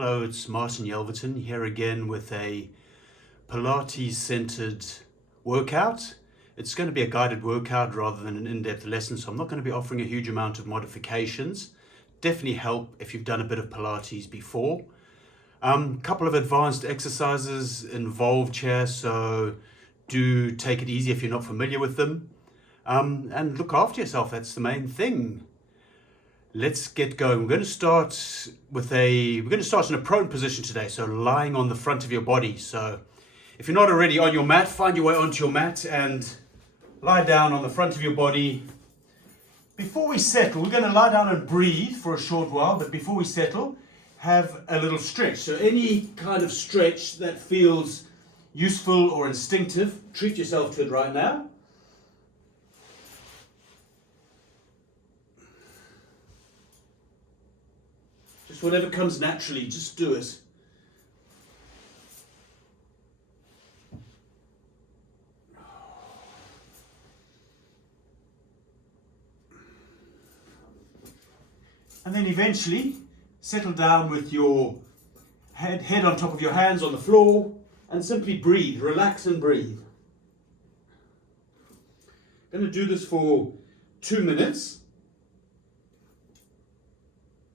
Hello, it's Martin Yelverton here again with a Pilates-centred workout. It's going to be a guided workout rather than an in-depth lesson, so I'm not going to be offering a huge amount of modifications. Definitely help if you've done a bit of Pilates before. Couple of advanced exercises involved here, so do take it easy if you're not familiar with them. And look after yourself, that's the main thing. Let's get going. We're going to start in a prone position today, so lying on the front of your body. So if you're not already on your mat, find your way onto your mat and lie down on the front of your body. Before we settle, we're going to lie down and breathe for a short while, but before we settle, have a little stretch. So any kind of stretch that feels useful or instinctive, treat yourself to it right now. Just whatever comes naturally, just do it. And then eventually settle down with your head on top of your hands on the floor and simply breathe, relax and breathe. I'm going to do this for 2 minutes.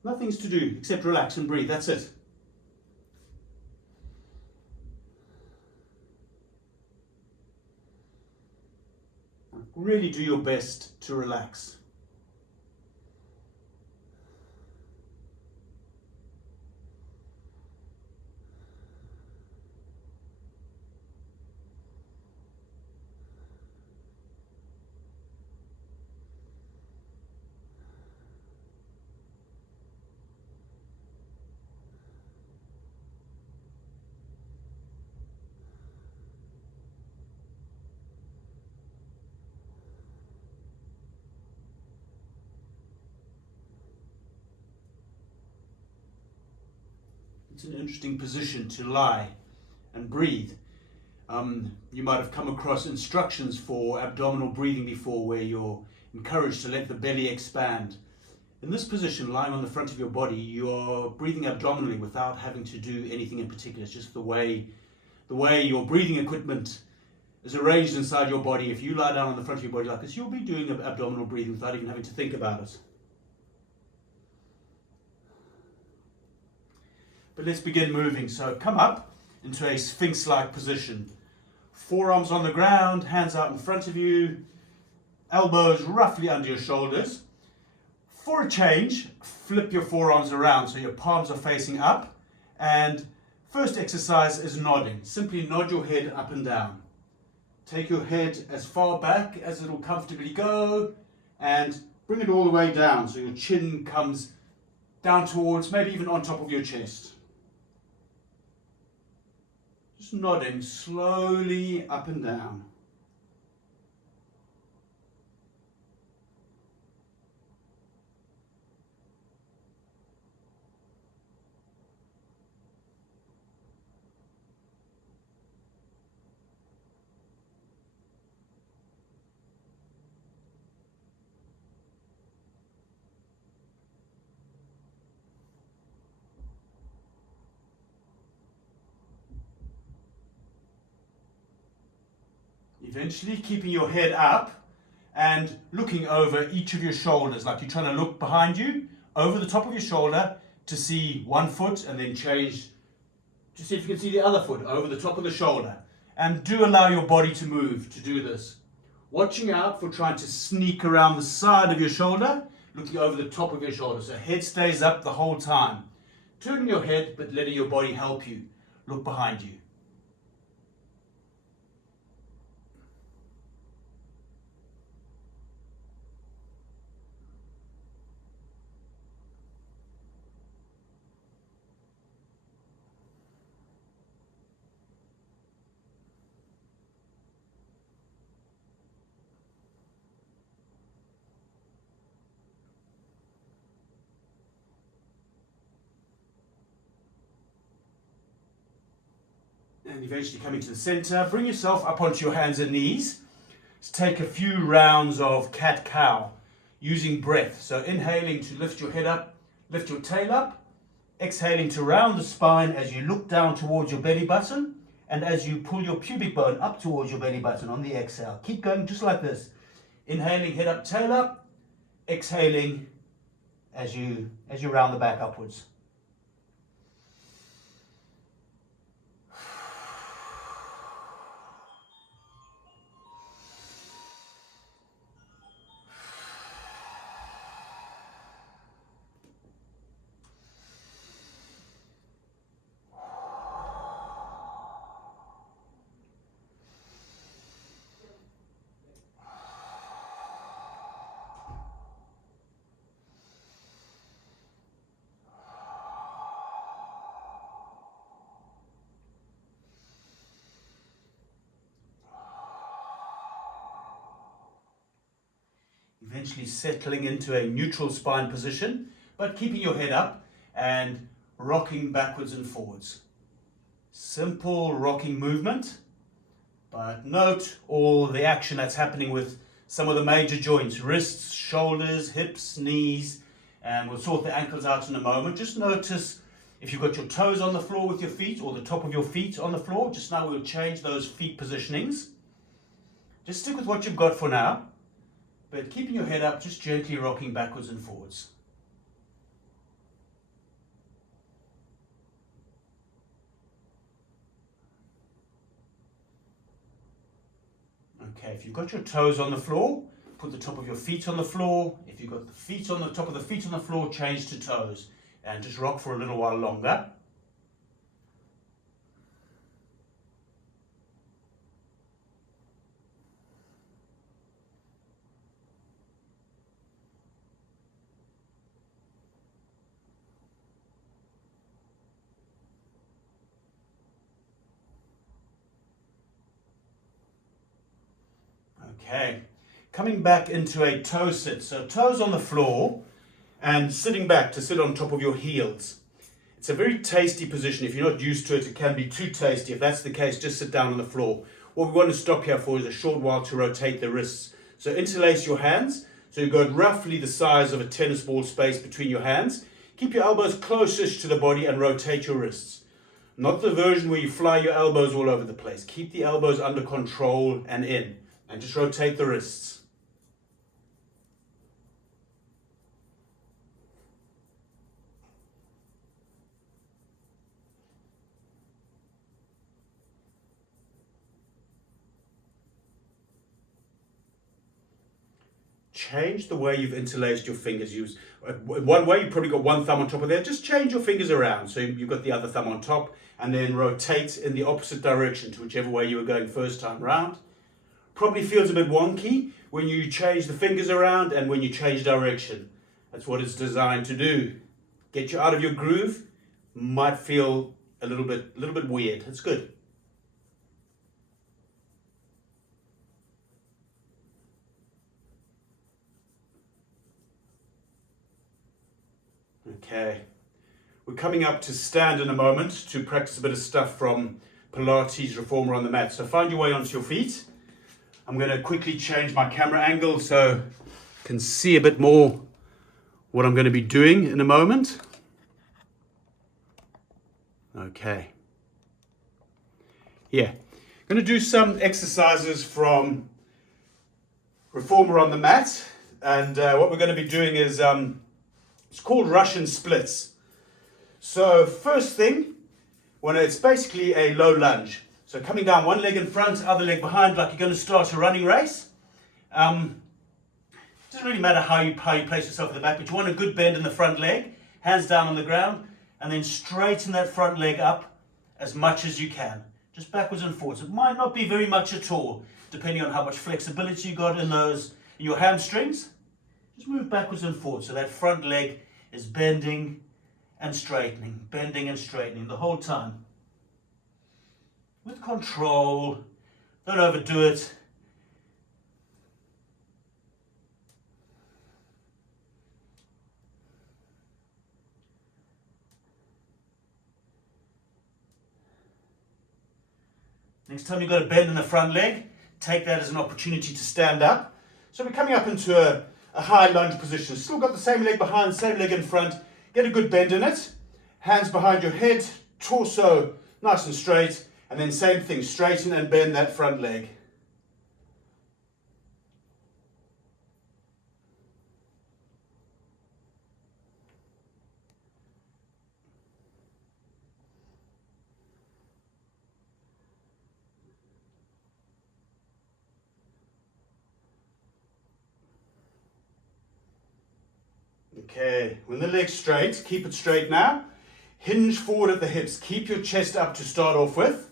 Nothing's to do except relax and breathe, that's it. Really do your best to relax. It's an interesting position to lie and breathe. You might have come across instructions for abdominal breathing before where you're encouraged to let the belly expand. In this position, lying on the front of your body, you are breathing abdominally without having to do anything in particular. It's just the way your breathing equipment is arranged inside your body. If you lie down on the front of your body like this, you'll be doing abdominal breathing without even having to think about it. But let's begin moving. So come up into a sphinx-like position. Forearms on the ground, hands out in front of you, elbows roughly under your shoulders. For a change, flip your forearms around so your palms are facing up. And first exercise is nodding. Simply nod your head up and down. Take your head as far back as it'll comfortably go and bring it all the way down so your chin comes down towards, maybe even on top of your chest. Just nodding slowly up and down. Eventually keeping your head up and looking over each of your shoulders, like you're trying to look behind you, over the top of your shoulder to see one foot and then change to see if you can see the other foot over the top of the shoulder. And do allow your body to move to do this. Watching out for trying to sneak around the side of your shoulder, looking over the top of your shoulder. So head stays up the whole time. Turning your head but letting your body help you. Look behind you. And eventually coming to the center, bring yourself up onto your hands and knees. Let's take a few rounds of cat-cow using breath. So inhaling to lift your head up, lift your tail up, Exhaling to round the spine as you look down towards your belly button and as you pull your pubic bone up towards your belly button on the exhale. Keep going just like this. Inhaling, head up, tail up. Exhaling as you round the back upwards. Eventually settling into a neutral spine position, but keeping your head up and rocking backwards and forwards. Simple rocking movement, but note all the action that's happening with some of the major joints, wrists, shoulders, hips, knees, and we'll sort the ankles out in a moment. Just notice if you've got your toes on the floor with your feet or the top of your feet on the floor. Just now we'll change those feet positionings. Just stick with what you've got for now. But keeping your head up, just gently rocking backwards and forwards. Okay, if you've got your toes on the floor, put the top of your feet on the floor. If you've got the feet on the top of the feet on the floor, change to toes. And just rock for a little while longer. Okay, coming back into a toe sit. So toes on the floor and sitting back to sit on top of your heels. It's a very tasty position. If you're not used to it, it can be too tasty. If that's the case, just sit down on the floor. What we want to stop here for is a short while to rotate the wrists. So interlace your hands. So you've got roughly the size of a tennis ball space between your hands. Keep your elbows closest to the body and rotate your wrists. Not the version where you fly your elbows all over the place. Keep the elbows under control and in. And just rotate the wrists. Change the way you've interlaced your fingers. Use one way, you've probably got one thumb on top of there. Just change your fingers around. So you've got the other thumb on top and then rotate in the opposite direction to whichever way you were going first time round. Probably feels a bit wonky when you change the fingers around and when you change direction. That's what it's designed to do. Get you out of your groove. Might feel a little bit weird. It's good. Okay. We're coming up to stand in a moment to practice a bit of stuff from Pilates Reformer on the mat. So find your way onto your feet. I'm going to quickly change my camera angle so you can see a bit more what I'm going to be doing in a moment. Okay. Yeah. I'm going to do some exercises from Reformer on the mat. And what we're going to be doing is, it's called Russian splits. So first thing, it's basically a low lunge. So coming down, one leg in front, other leg behind, like you're going to start a running race. Doesn't really matter how you place yourself at the back, but you want a good bend in the front leg, hands down on the ground, and then straighten that front leg up as much as you can. Just backwards and forwards. It might not be very much at all, depending on how much flexibility you got in your hamstrings. Just move backwards and forwards so that front leg is bending and straightening the whole time. With control, don't overdo it. Next time you've got a bend in the front leg, take that as an opportunity to stand up. So we're coming up into a high lunge position. Still got the same leg behind, same leg in front. Get a good bend in it. Hands behind your head, torso nice and straight, and then same thing, straighten and bend that front leg. Okay, when the leg's straight, keep it straight now. Hinge forward at the hips. Keep your chest up to start off with.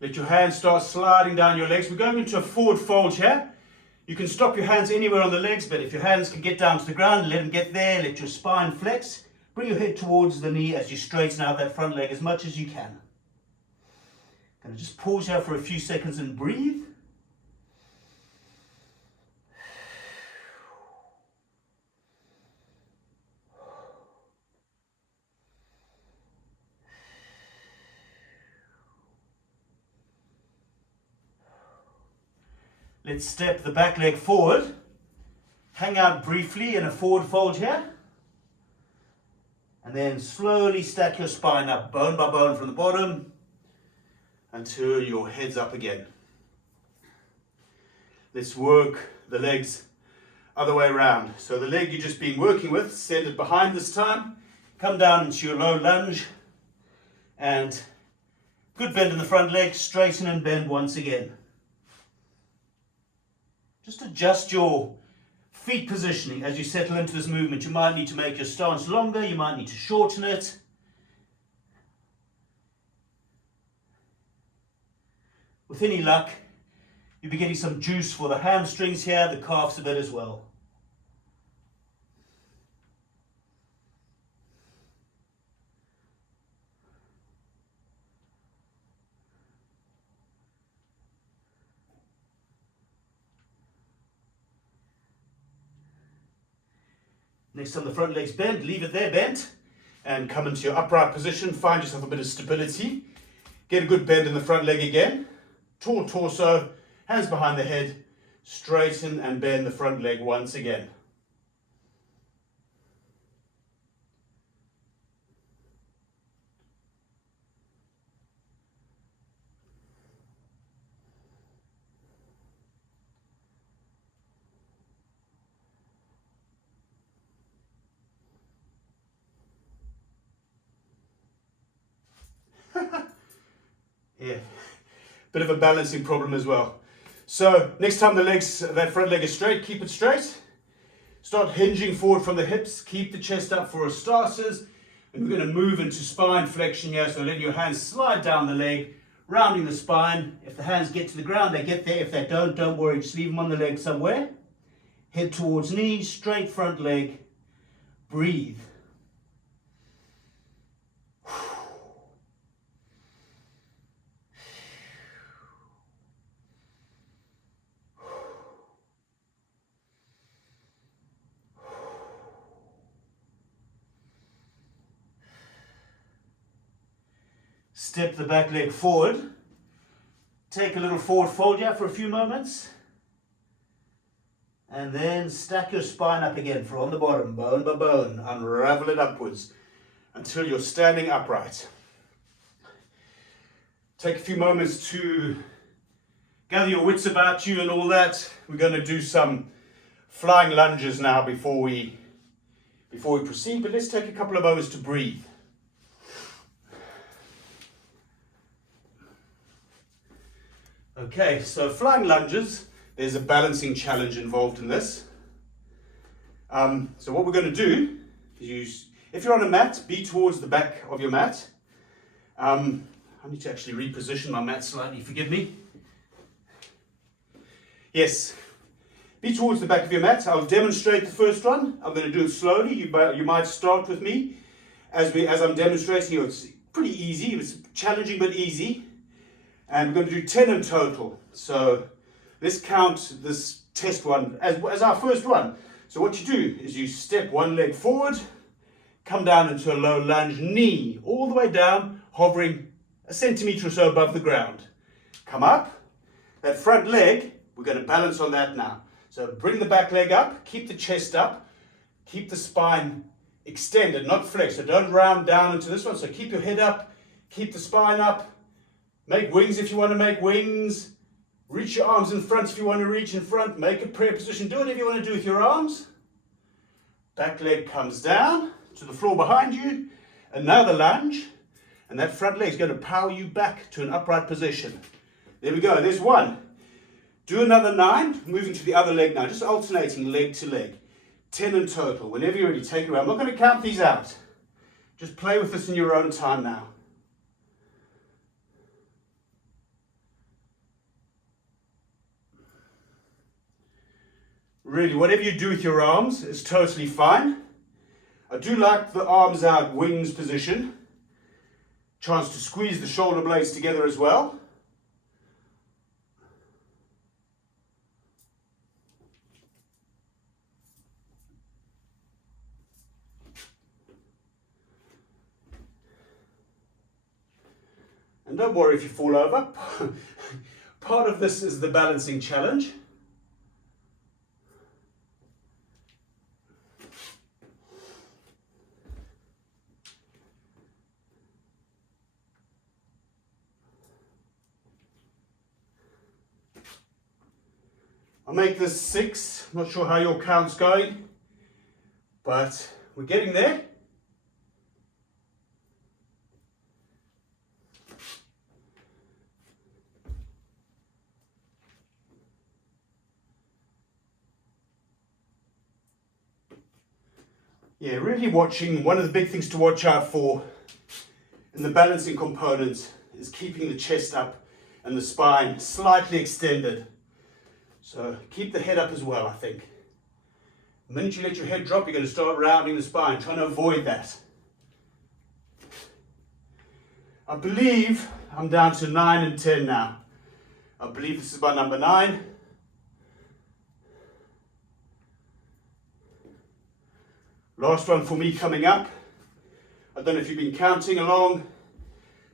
Let your hands start sliding down your legs. We're going into a forward fold here. You can stop your hands anywhere on the legs, but if your hands can get down to the ground, let them get there. Let your spine flex. Bring your head towards the knee as you straighten out that front leg as much as you can. Going to just pause here for a few seconds and breathe. Let's step the back leg forward. Hang out briefly in a forward fold here. And then slowly stack your spine up, bone by bone from the bottom, until your head's up again. Let's work the legs other way around. So the leg you've just been working with, send it behind this time. Come down into your low lunge. And good bend in the front leg, straighten and bend once again. Just adjust your feet positioning as you settle into this movement. You might need to make your stance longer, you might need to shorten it. With any luck, you'll be getting some juice for the hamstrings here, the calves a bit as well. Next time the front leg's bent, leave it there bent and come into your upright position. Find yourself a bit of stability. Get a good bend in the front leg again. Tall torso, hands behind the head. Straighten and bend the front leg once again. Yeah, bit of a balancing problem as well. So next time that front leg is straight, keep it straight. Start hinging forward from the hips. Keep the chest up for a starters. And we're going to move into spine flexion here. So let your hands slide down the leg, rounding the spine. If the hands get to the ground, they get there. If they don't worry. Just leave them on the leg somewhere. Head towards knees, straight front leg. Breathe. Step the back leg forward. Take a little forward fold here for a few moments. And then stack your spine up again from the bottom, bone by bone. Unravel it upwards until you're standing upright. Take a few moments to gather your wits about you and all that. We're going to do some flying lunges now before we proceed. But let's take a couple of moments to breathe. Okay, so flying lunges, there's a balancing challenge involved in this. So what we're going to do is if you're on a mat, be towards the back of your mat. I need to actually reposition my mat slightly, forgive me. Yes, be towards the back of your mat. I'll demonstrate the first one. I'm going to do it slowly. You might start with me as I'm demonstrating. It's pretty easy, it's challenging but easy. And we're going to do 10 in total. So let's count this test one as our first one. So what you do is you step one leg forward, come down into a low lunge, knee all the way down, hovering a centimetre or so above the ground. Come up. That front leg, we're going to balance on that now. So bring the back leg up, keep the chest up, keep the spine extended, not flexed. So don't round down into this one. So keep your head up, keep the spine up, make wings if you want to make wings, reach your arms in front if you want to reach in front, make a prayer position, do whatever you want to do with your arms. Back leg comes down to the floor behind you, another lunge, and that front leg is going to power you back to an upright position. There we go, there's one. Do another 9, moving to the other leg now, just alternating leg to leg. 10 in total. Whenever you're ready, take it around. I'm not going to count these out. Just play with this in your own time now. Really, whatever you do with your arms is totally fine. I do like the arms out wings position. Chance to squeeze the shoulder blades together as well. And don't worry if you fall over. Part of this is the balancing challenge. I'll make this 6. Not sure how your count's going, but we're getting there. Yeah, really watching, one of the big things to watch out for in the balancing components is keeping the chest up and the spine slightly extended. So keep the head up as well, I think. The minute you let your head drop, you're going to start rounding the spine, trying to avoid that. I believe I'm down to 9 and 10 now. I believe this is my number 9. Last one for me coming up. I don't know if you've been counting along,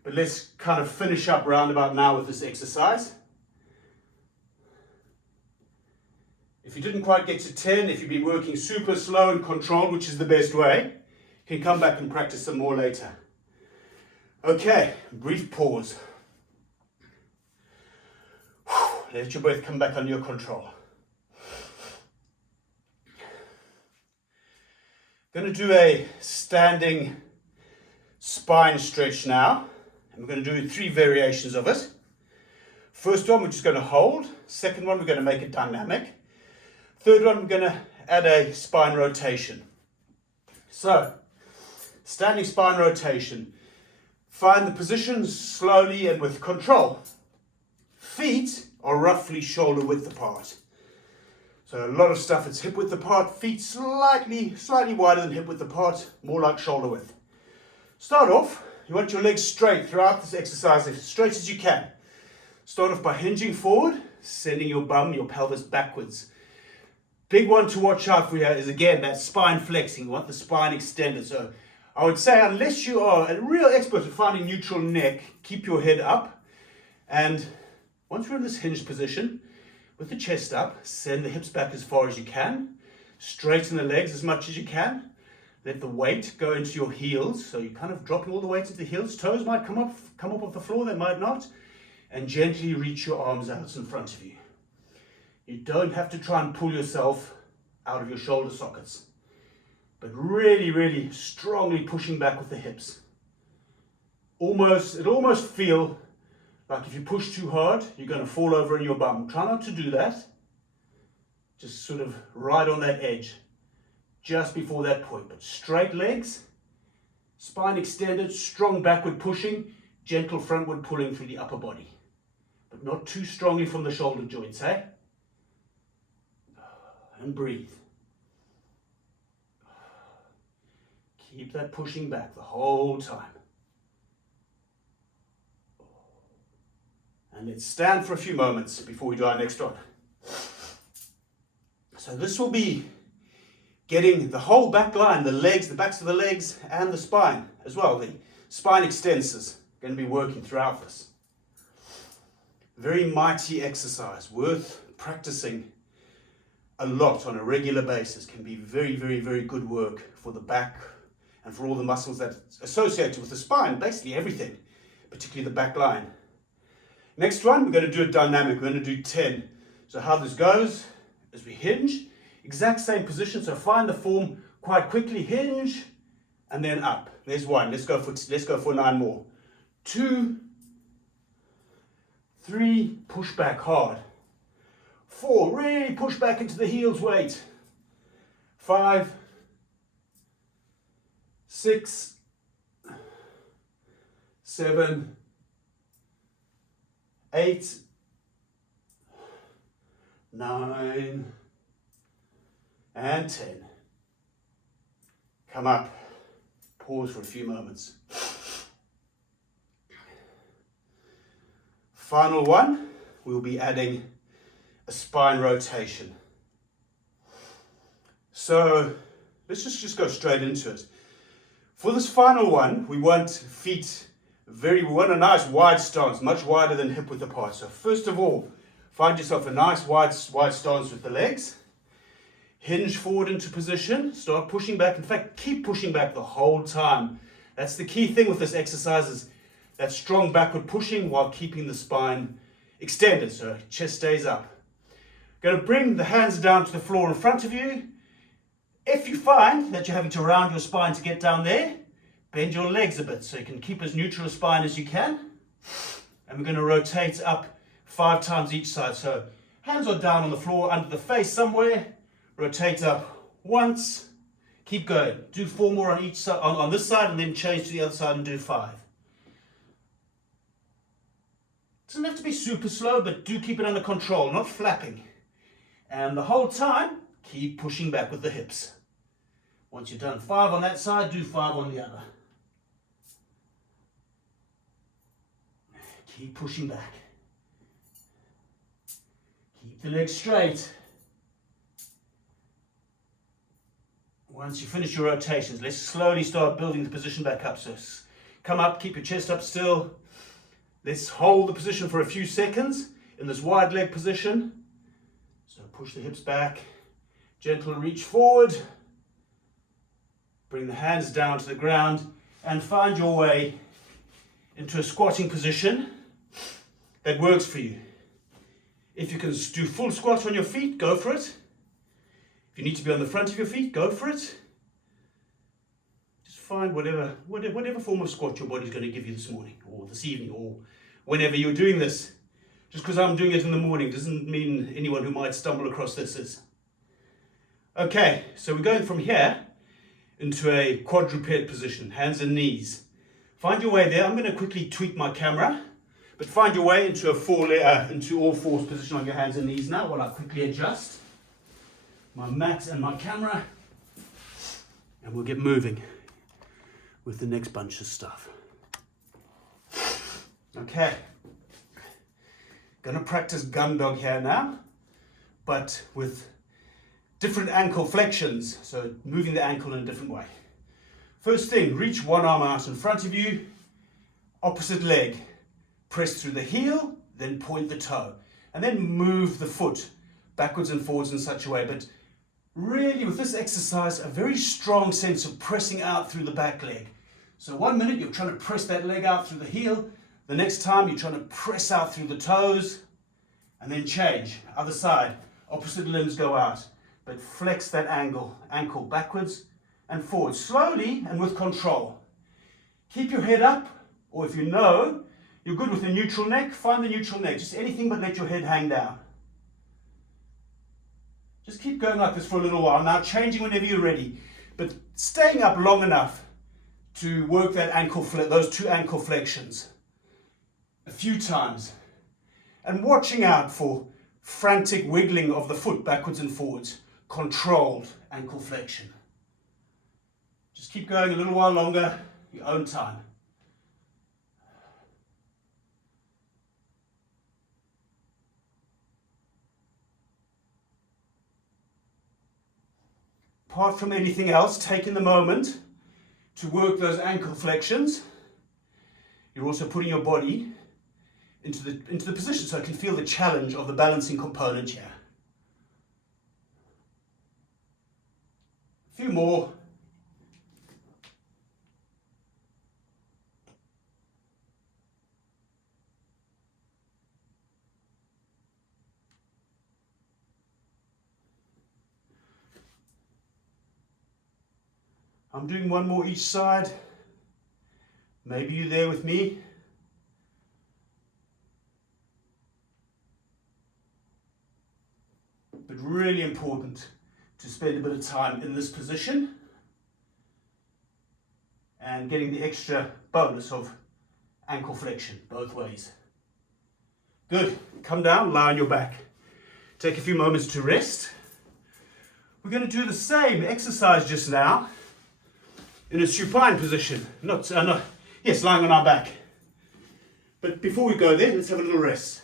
but let's kind of finish up round about now with this exercise. If you didn't quite get to 10, if you've been working super slow and controlled, which is the best way, you can come back and practice some more later. Okay, brief pause. Let your breath come back under your control. Going to do a standing spine stretch now, and we're going to do 3 variations of it. First one, we're just going to hold. Second one, we're going to make it dynamic. Third one, we're going to add a spine rotation. So, standing spine rotation. Find the position slowly and with control. Feet are roughly shoulder width apart. So a lot of stuff, it's hip width apart, feet slightly wider than hip width apart, more like shoulder width. Start off, you want your legs straight throughout this exercise, as straight as you can. Start off by hinging forward, sending your bum, your pelvis backwards. Big one to watch out for here is, again, that spine flexing. You want the spine extended. So I would say, unless you are a real expert at finding neutral neck, keep your head up. And once we're in this hinged position, with the chest up, send the hips back as far as you can. Straighten the legs as much as you can. Let the weight go into your heels. So you're kind of dropping all the weight into the heels. Toes might come up off the floor, they might not. And gently reach your arms out in front of you. You don't have to try and pull yourself out of your shoulder sockets, but really, really strongly pushing back with the hips. It'll almost feel like if you push too hard, you're going to fall over in your bum. Try not to do that. Just sort of right on that edge, just before that point. But straight legs, spine extended, strong backward pushing, gentle frontward pulling through the upper body. But not too strongly from the shoulder joints, eh? And breathe. Keep that pushing back the whole time. And let's stand for a few moments before we do our next one. So this will be getting the whole back line, the legs, the backs of the legs, and the spine as well. The spine extensors are going to be working throughout this. Very mighty exercise, worth practicing a lot on a regular basis. Can be very, very, very good work for the back, and for all the muscles that are associated with the spine, basically everything, particularly the back line. Next one, we're going to do it dynamic. We're going to do 10. So how this goes is we hinge, exact same position. So find the form quite quickly, hinge, and then up. There's one. Let's go for 9 more. 2, 3, push back hard. 4, really push back into the heels weight. 5, 6, 7, 8, 9, and 10. Come up. Pause for a few moments. Final one, we'll be adding a spine rotation. So let's just go straight into it. For this final one, we want we want a nice wide stance, much wider than hip width apart. So first of all, find yourself a nice wide stance with the legs. Hinge forward into position, start pushing back. In fact, keep pushing back the whole time. That's the key thing with this exercise, is that strong backward pushing while keeping the spine extended, so chest stays up. Going to bring the hands down to the floor in front of you. If you find that you're having to round your spine to get down there, bend your legs a bit so you can keep as neutral a spine as you can. And we're going to rotate up 5 times each side. So hands are down on the floor, under the face somewhere. Rotate up once. Keep going. Do 4 more on each side, on this side, and then change to the other side and do 5. Doesn't have to be super slow, but do keep it under control, not flapping. And the whole time, keep pushing back with the hips. Once you've done 5 on that side, do 5 on the other. Keep pushing back. Keep the legs straight. Once you finish your rotations, let's slowly start building the position back up. So come up, keep your chest up still. Let's hold the position for a few seconds in this wide leg position. So push the hips back, gentle reach forward. Bring the hands down to the ground and find your way into a squatting position that works for you. If you can do full squat on your feet, go for it. If you need to be on the front of your feet, go for it. Just find whatever form of squat your body's going to give you this morning or this evening or whenever you're doing this. Just because I'm doing it in the morning doesn't mean anyone who might stumble across this is. Okay, so we're going from here into a quadruped position, hands and knees. Find your way there. I'm going to quickly tweak my camera, but find your way into into all fours position on your hands and knees now while I quickly adjust my mat and my camera, and we'll get moving with the next bunch of stuff. Okay, gonna practice gun dog here now, but with different ankle flexions, so moving the ankle in a different way. First thing, reach one arm out in front of you, opposite leg, press through the heel, then point the toe, and then move the foot backwards and forwards in such a way. But really, with this exercise, a very strong sense of pressing out through the back leg. So 1 minute you're trying to press that leg out through the heel, the next time you're trying to press out through the toes, and then change, other side, opposite limbs go out, but flex that ankle backwards and forwards, slowly and with control. Keep your head up, or if you know you're good with a neutral neck, find the neutral neck, just anything but let your head hang down. Just keep going like this for a little while. Now changing whenever you're ready, but staying up long enough to work that those 2 ankle flexions a few times, and watching out for frantic wiggling of the foot backwards and forwards, controlled ankle flexion. Just keep going a little while longer, your own time. Apart from anything else, taking the moment to work those ankle flexions, you're also putting your body into the position so I can feel the challenge of the balancing component here. A few more. I'm doing one more each side. Maybe you're there with me. But really important to spend a bit of time in this position and getting the extra bonus of ankle flexion both ways. Good. Come down, lie on your back. Take a few moments to rest. We're going to do the same exercise just now in a supine position. Yes, lying on our back. But before we go there, let's have a little rest.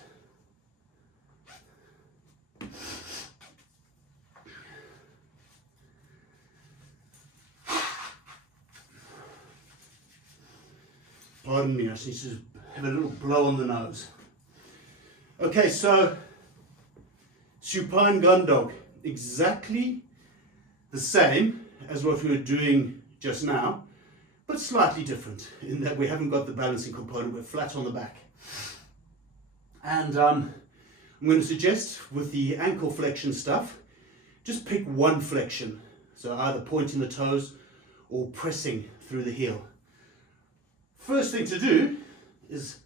Pardon me, I just need to have a little blow on the nose. Okay, so supine gun dog, exactly the same as what we were doing just now, but slightly different in that we haven't got the balancing component, we're flat on the back. And I'm going to suggest with the ankle flexion stuff, just pick one flexion. So either pointing the toes or pressing through the heel. First thing to do is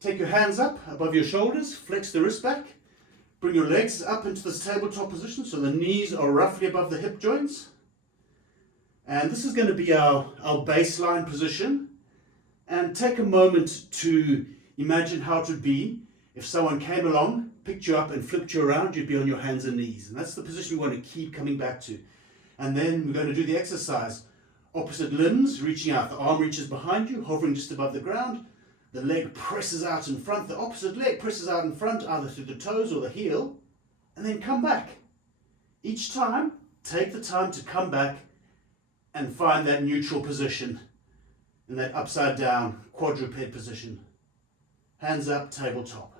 take your hands up above your shoulders, flex the wrist back, bring your legs up into this tabletop position so the knees are roughly above the hip joints. And this is going to be our baseline position. And take a moment to imagine how it would be if someone came along, picked you up and flipped you around, you'd be on your hands and knees. And that's the position we want to keep coming back to. And then we're going to do the exercise. Opposite limbs reaching out. The arm reaches behind you, hovering just above the ground. The leg presses out in front. The opposite leg presses out in front, either through the toes or the heel. And then come back. Each time, take the time to come back and find that neutral position in that upside down quadruped position. Hands up, tabletop.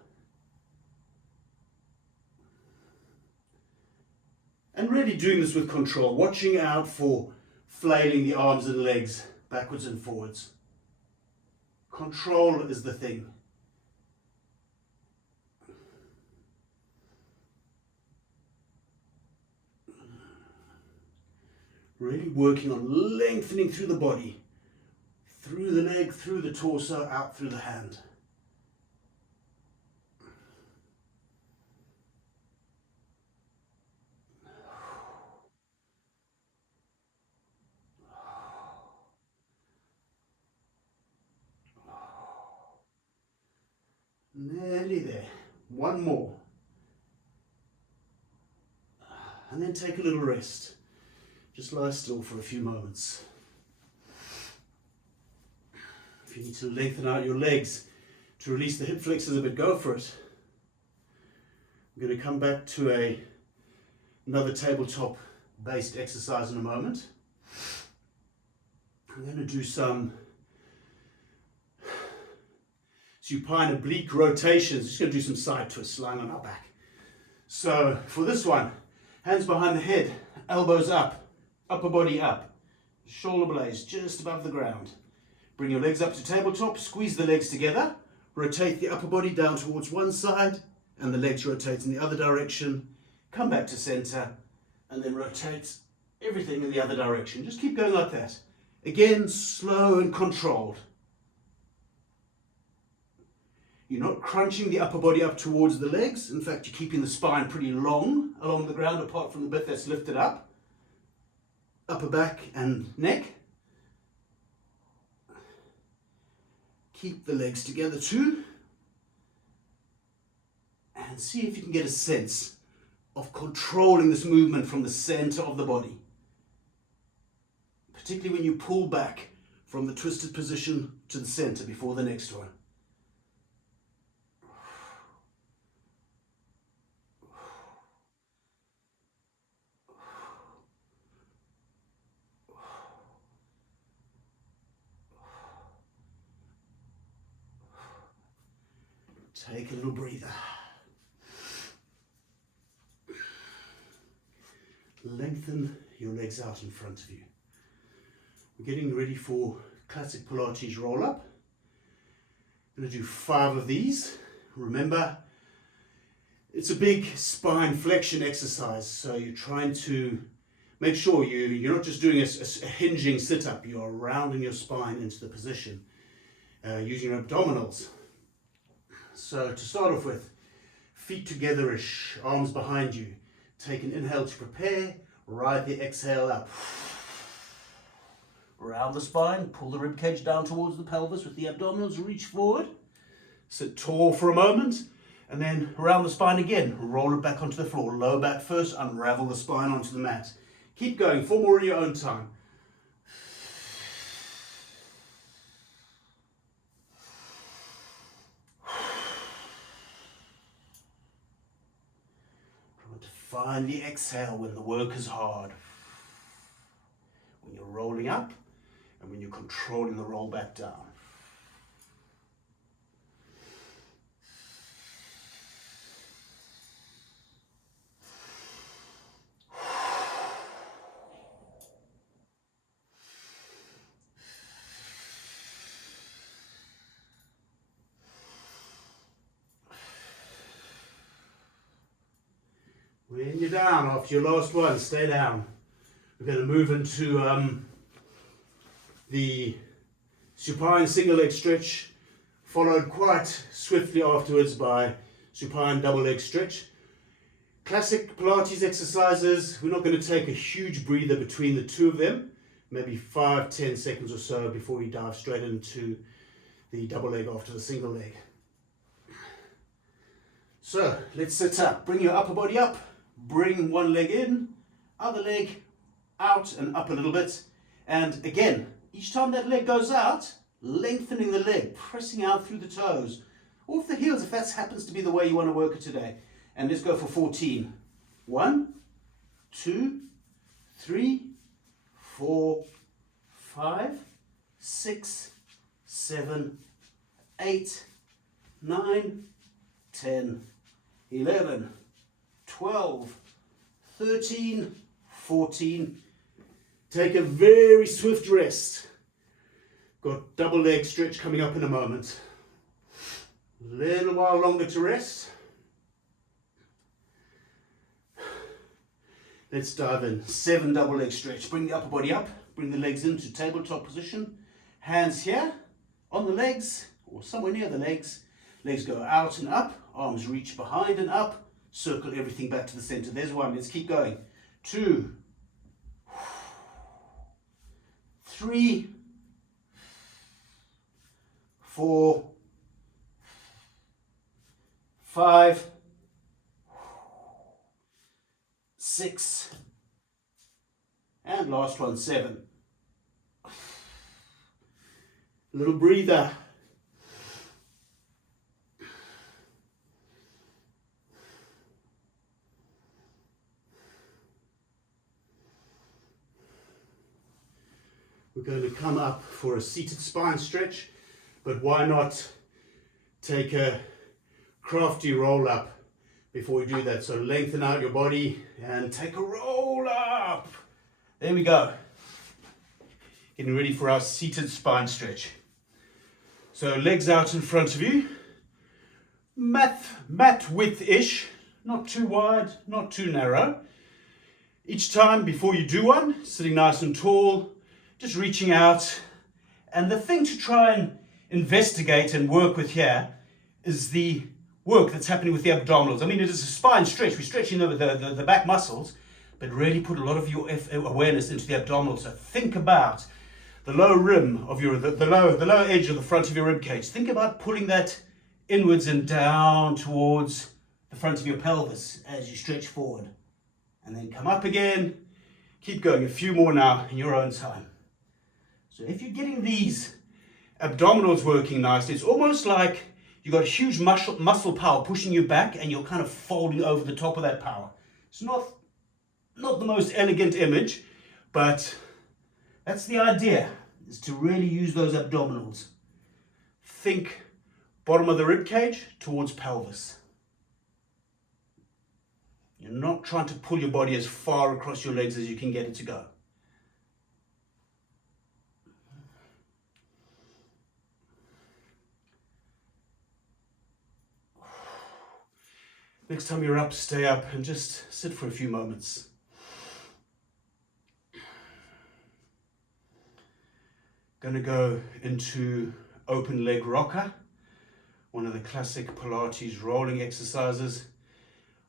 And really doing this with control, watching out for flailing the arms and legs backwards and forwards. Control is the thing. Really working on lengthening through the body, through the leg, through the torso, out through the hand. Nearly there. One more. And then take a little rest. Just lie still for a few moments. If you need to lengthen out your legs to release the hip flexors a bit, go for it. I'm going to come back to another tabletop based exercise in a moment. I'm going to do some supine oblique rotations. Just going to do some side twists lying on our back. So for this one, hands behind the head, elbows up, upper body up, shoulder blades just above the ground. Bring your legs up to tabletop, squeeze the legs together, rotate the upper body down towards one side and the legs rotate in the other direction. Come back to center and then rotate everything in the other direction. Just keep going like that. Again, slow and controlled. You're not crunching the upper body up towards the legs. In fact, you're keeping the spine pretty long along the ground apart from the bit that's lifted up. Upper back and neck. Keep the legs together too. And see if you can get a sense of controlling this movement from the center of the body. Particularly when you pull back from the twisted position to the center before the next one. Take a little breather. Lengthen your legs out in front of you. We're getting ready for classic Pilates roll up. I'm going to do 5 of these. Remember, it's a big spine flexion exercise, so you're trying to Make sure you're not just doing a hinging sit-up, you are rounding your spine into the position using your abdominals. So to start off with, feet together-ish, arms behind you. Take an inhale to prepare, ride the exhale up. Round the spine, pull the rib cage down towards the pelvis with the abdominals, reach forward. Sit tall for a moment, and then round the spine again. Roll it back onto the floor. Low back first, unravel the spine onto the mat. Keep going, 4 more in your own time. Try to find the exhale when the work is hard. When you're rolling up, and when you're controlling the roll back down. When you're down after your last one, stay down. We're going to move into the supine single leg stretch, followed quite swiftly afterwards by supine double leg stretch. Classic Pilates exercises. We're not going to take a huge breather between the two of them, maybe 5-10 seconds or so before we dive straight into the double leg after the single leg. So let's sit up. Bring your upper body up. Bring one leg in, other leg out and up a little bit. And again, each time that leg goes out, lengthening the leg, pressing out through the toes, off the heels if that happens to be the way you want to work it today. And let's go for 14. 1, 2, 3, 4, 5, 6, 7, 8, 9, 10, 11, 12, 13, 14. Take a very swift rest. Got double leg stretch coming up in a moment. A little while longer to rest. Let's dive in. 7 double leg stretch. Bring the upper body up. Bring the legs into tabletop position. Hands here on the legs or somewhere near the legs. Legs go out and up. Arms reach behind and up. Circle everything back to the center. There's 1. Let's keep going. 2, 3, 4, 5, 6, and last one, 7. A little breather. We're going to come up for a seated spine stretch, but why not take a crafty roll up before we do that? So lengthen out your body and take a roll up. There we go. Getting ready for our seated spine stretch. So legs out in front of you. Mat width-ish, not too wide, not too narrow. Each time before you do one, sitting nice and tall, just reaching out. And the thing to try and investigate and work with here is the work that's happening with the abdominals. I mean, it is a spine stretch. We're stretching the back muscles, but really put a lot of your awareness into the abdominals. So think about the lower rim of your, the lower edge of the front of your rib cage. Think about pulling that inwards and down towards the front of your pelvis as you stretch forward. And then come up again. Keep going. A few more now in your own time. So if you're getting these abdominals working nicely, it's almost like you've got a huge muscle power pushing you back and you're kind of folding over the top of that power. It's not the most elegant image, but that's the idea, is to really use those abdominals. Think bottom of the rib cage towards pelvis. You're not trying to pull your body as far across your legs as you can get it to go. Next time you're up, stay up and just sit for a few moments. Going to go into open leg rocker, one of the classic Pilates rolling exercises.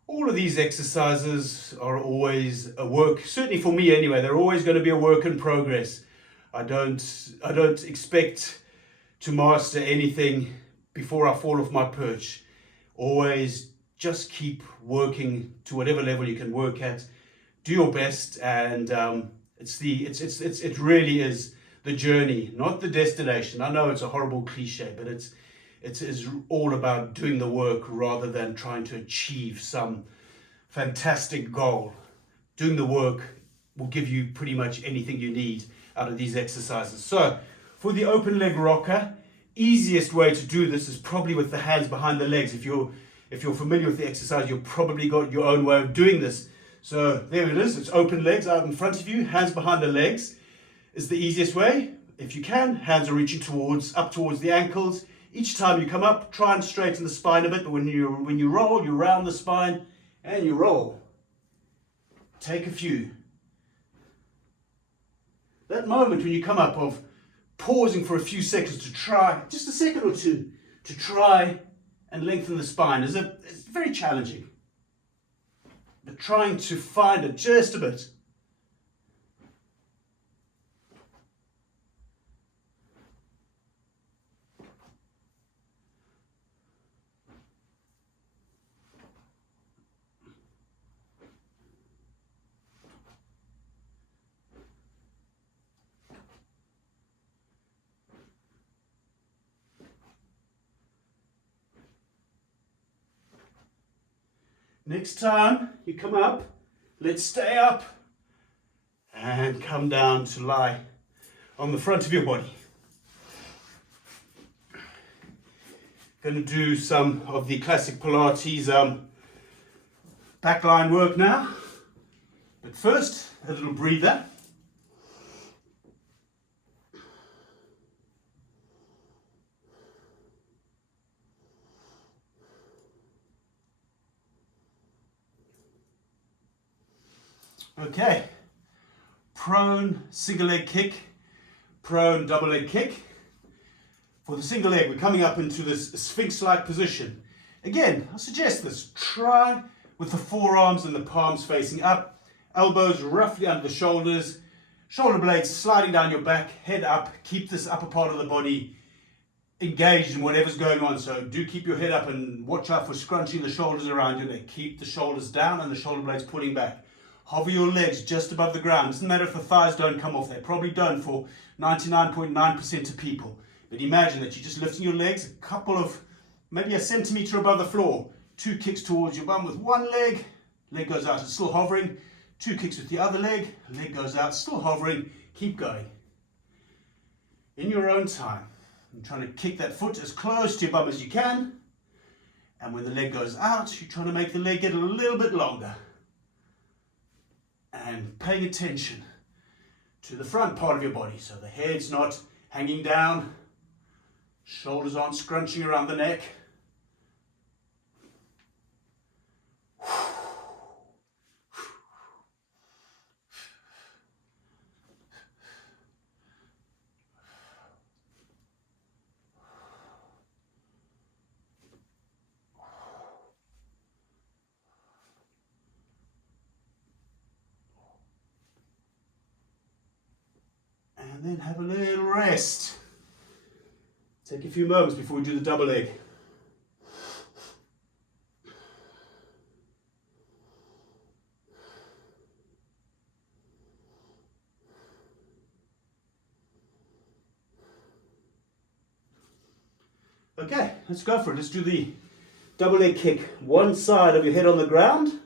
All of these exercises are always a work, certainly for me anyway, they're always going to be a work in progress. I don't expect to master anything before I fall off my perch. Always just keep working to whatever level you can work at. Do your best, and it really is the journey, not the destination. I know it's a horrible cliche, but it's all about doing the work rather than trying to achieve some fantastic goal. Doing the work will give you pretty much anything you need out of these exercises. So for the open leg rocker, easiest way to do this is probably with the hands behind the legs. If you're familiar with the exercise, you've probably got your own way of doing this. So there it is. It's open legs out in front of you, hands behind the legs is the easiest way. If you can, hands are reaching up towards the ankles. Each time you come up, try and straighten the spine a bit, but when you roll, you round the spine and you roll. Take a few. That moment when you come up of pausing for a few seconds to try, just a second or two, to try and lengthen the spine it's very challenging. But trying to find it just a bit. Next time you come up, let's stay up and come down to lie on the front of your body. Going to do some of the classic Pilates backline work now. But first, a little breather. Okay, prone single leg kick, prone double leg kick. For the single leg, we're coming up into this sphinx-like position. Again, I suggest this. Try with the forearms and the palms facing up, elbows roughly under the shoulders, shoulder blades sliding down your back, head up. Keep this upper part of the body engaged in whatever's going on. So do keep your head up and watch out for scrunching the shoulders around your neck. Keep the shoulders down and the shoulder blades pulling back. Hover your legs just above the ground. It doesn't matter if the thighs don't come off. They probably don't for 99.9% of people. But imagine that you're just lifting your legs a couple of, maybe a centimetre above the floor. 2 kicks towards your bum with one leg. Leg goes out, it's still hovering. 2 kicks with the other leg. Leg goes out, still hovering. Keep going. In your own time. You're trying to kick that foot as close to your bum as you can. And when the leg goes out, you're trying to make the leg get a little bit longer. And paying attention to the front part of your body. So the head's not hanging down, shoulders aren't scrunching around the neck. And then have a little rest. Take a few moments before we do the double leg. Okay, let's go for it. Let's do the double leg kick. One side of your head on the ground,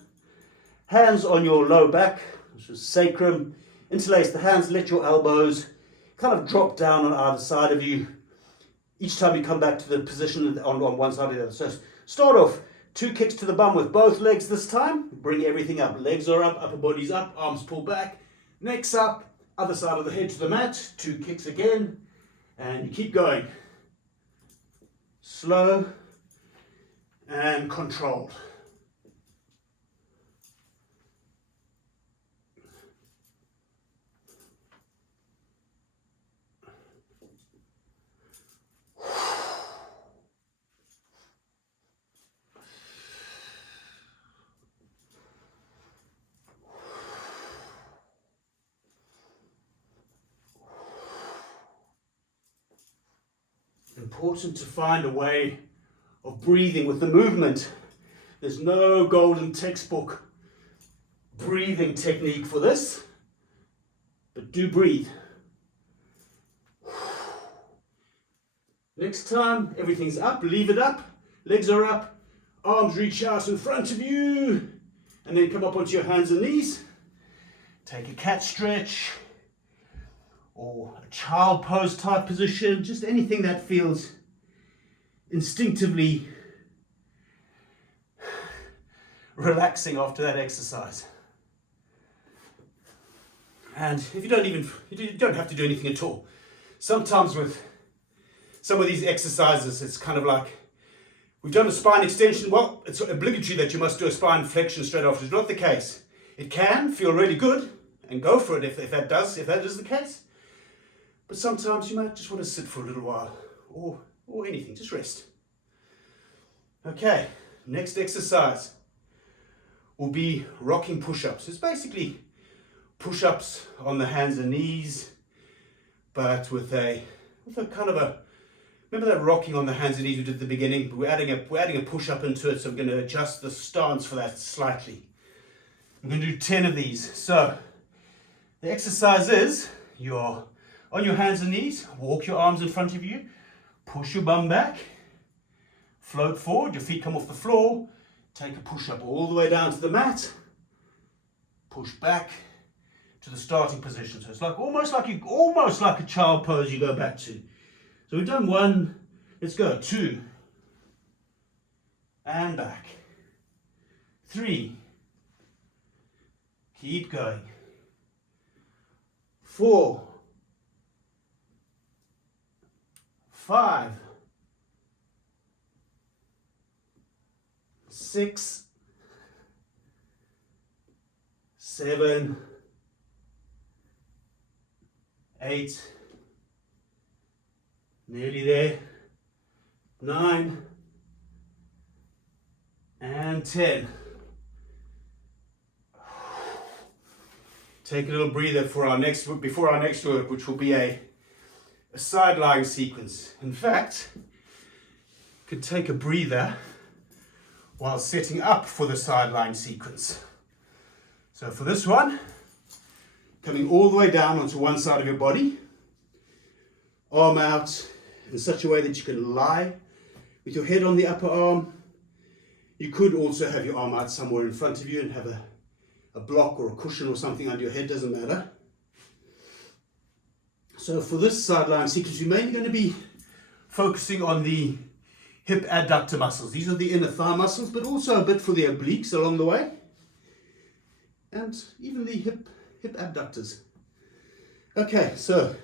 hands on your low back, which is sacrum. Interlace the hands, let your elbows kind of drop down on either side of you. Each time you come back to the position on one side or the other. So start off, 2 kicks to the bum with both legs this time. Bring everything up. Legs are up, upper body's up, arms pull back, neck's up, other side of the head to the mat. 2 kicks again, and you keep going. Slow and controlled. important to find a way of breathing with the movement. There's no golden textbook breathing technique for this, but do breathe. Next time, everything's up, leave it up, legs are up, arms reach out in front of you, and then come up onto your hands and knees. Take a cat stretch, or a child pose type position, just anything that feels instinctively relaxing after that exercise. And if you don't have to do anything at all. Sometimes with some of these exercises, it's kind of like, we've done a spine extension, well, it's obligatory that you must do a spine flexion straight after. It's not the case. It can feel really good, and go for it if that is the case. But sometimes you might just want to sit for a little while, or anything, just rest. Okay, next exercise will be rocking push-ups. It's basically push-ups on the hands and knees, but with a kind of a, remember that rocking on the hands and knees we did at the beginning? But we're adding a push-up into it, so I'm going to adjust the stance for that slightly. I'm going to do 10 of these. So the exercise is, you're on your hands and knees, walk your arms in front of you, push your bum back, float forward, your feet come off the floor, take a push-up all the way down to the mat, push back to the starting position. So it's like almost like a child pose you go back to. So we've done 1, let's go, 2, and back, 3, keep going, 4, 5, 6, 7, 8, nearly there, 9, and 10. Take a little breather before our next work, which will be a side lying sequence. In fact, you could take a breather while setting up for the side lying sequence. So for this one, coming all the way down onto one side of your body, arm out in such a way that you can lie with your head on the upper arm. You could also have your arm out somewhere in front of you and have a block or a cushion or something under your head, doesn't matter. So for this side lying sequence, you're mainly going to be focusing on the hip adductor muscles. These are the inner thigh muscles, but also a bit for the obliques along the way, and even the hip abductors. Okay, so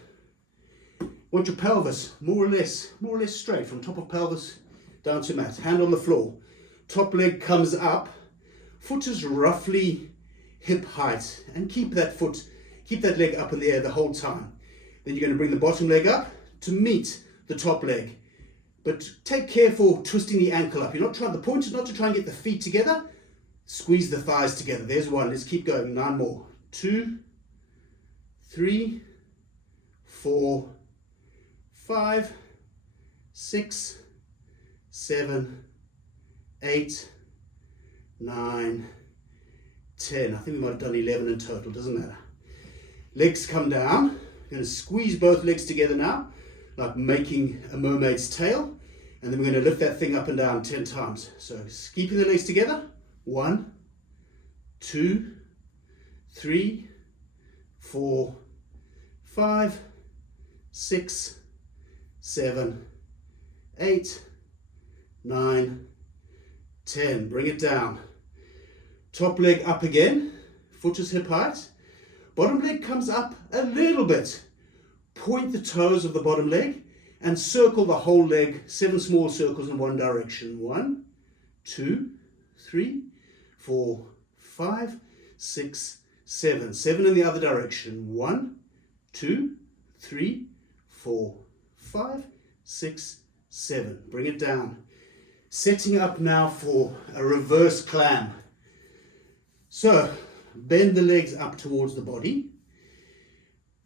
want your pelvis more or less straight from top of pelvis down to mat. Hand on the floor. Top leg comes up. Foot is roughly hip height, and keep that leg up in the air the whole time. Then you're going to bring the bottom leg up to meet the top leg. But take care for twisting the ankle up. The point is not to try and get the feet together. Squeeze the thighs together. There's 1. Let's keep going. 9 more. 2, 3, 4, 5, 6, 7, 8, 9, 10. I think we might have done 11 in total. Doesn't matter. Legs come down. We're going to squeeze both legs together now, like making a mermaid's tail, and then we're going to lift that thing up and down 10 times. So keeping the legs together. 1, 2, 3, 4, 5, 6, 7, 8, 9, 10. Bring it down. Top leg up again. Foot is hip height. Bottom leg comes up a little bit. Point the toes of the bottom leg and circle the whole leg, 7 small circles in one direction. 1, 2, 3, 4, 5, 6, 7. 7 in the other direction. 1, 2, 3, 4, 5, 6, 7. Bring it down. Setting up now for a reverse clam. So, bend the legs up towards the body.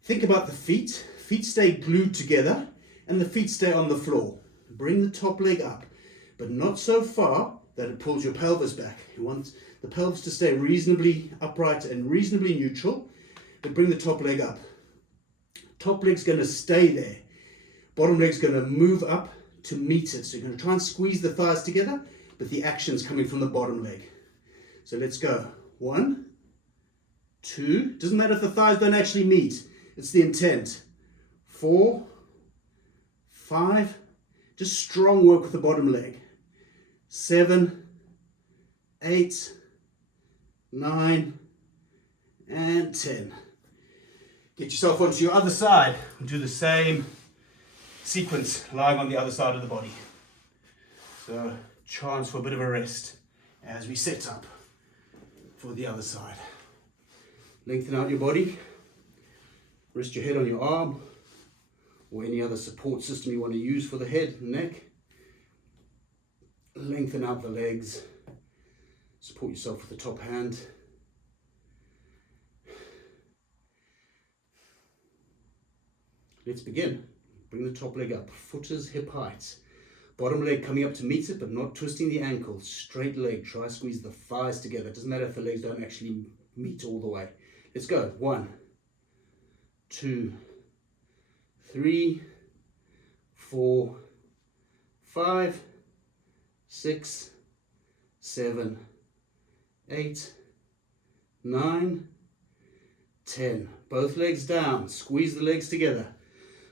Think about the feet. Feet stay glued together and the feet stay on the floor. Bring the top leg up, but not so far that it pulls your pelvis back. You want the pelvis to stay reasonably upright and reasonably neutral, but bring the top leg up. Top leg's going to stay there. Bottom leg's going to move up to meet it. So you're going to try and squeeze the thighs together, but the action's coming from the bottom leg. So let's go. 1, 2. Doesn't matter if the thighs don't actually meet. It's the intent. 4, 5. Just strong work with the bottom leg. 7, 8, 9, and 10. Get yourself onto your other side and do the same sequence, lying on the other side of the body. So, chance for a bit of a rest as we set up for the other side. Lengthen out your body. Rest your head on your arm or any other support system you want to use for the head and neck. Lengthen out the legs. Support yourself with the top hand. Let's begin. Bring the top leg up. Foot is hip height. Bottom leg coming up to meet it, but not twisting the ankle. Straight leg. Try squeeze the thighs together. It doesn't matter if the legs don't actually meet all the way. Let's go. 1, 2, 3, 4, 5, 6, 7, 8, 9, 10. Both legs down. Squeeze the legs together.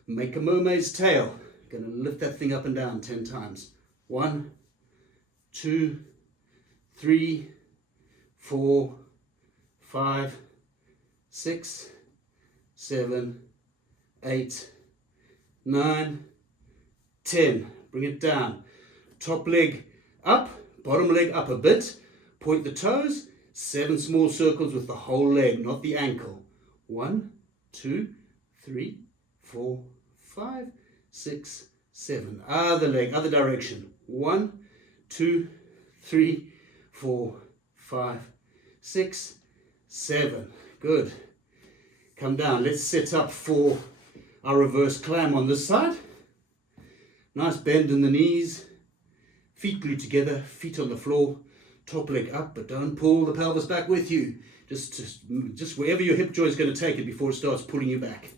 Make a mermaid's tail. Going to lift that thing up and down 10 times. 1, 2, 3, 4, 5, 6, 7, 8, 9, 10. Bring it down. Top leg up, bottom leg up a bit. Point the toes. 7 small circles with the whole leg, not the ankle. 1, 2, 3, 4, 5, 6, 7. Other leg, other direction. 1, 2, 3, 4, 5, 6, 7. Good. Come down. Let's set up for our reverse clam on this side. Nice bend in the knees. Feet glued together, feet on the floor. Top leg up, but don't pull the pelvis back with you. Just wherever your hip joint is going to take it before it starts pulling you back.